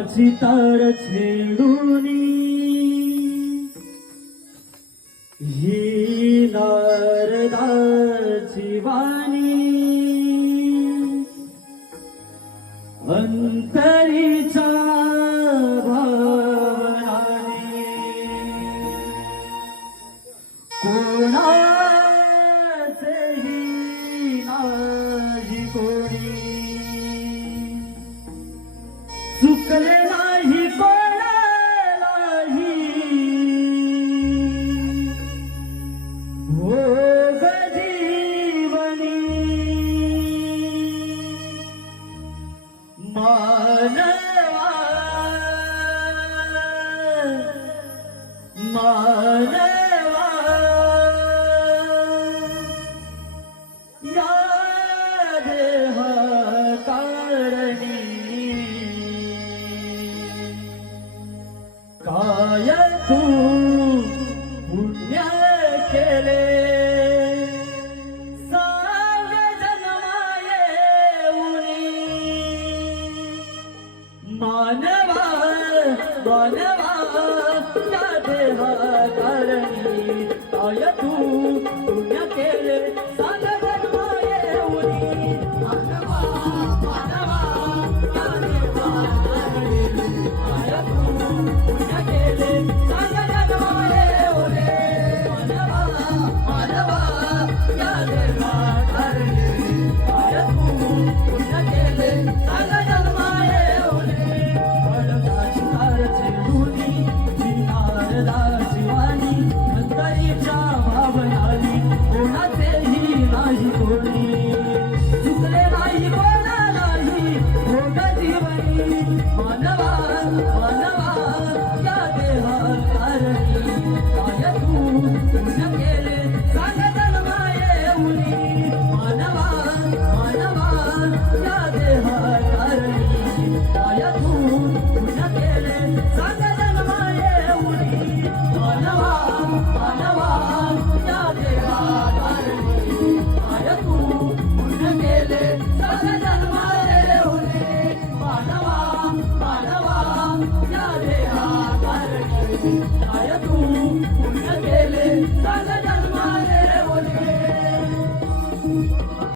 माझी तार छेडून ही नारदाची वाणी अंतरीचा भावनाने कोणा चुकले नाही कोणालाही भोग जीवनी. मानवा मानवा. तू पुण्य केले सांग उनी मानवा मानवा त्या देहा कारणी आय तू पुण्य केले सांग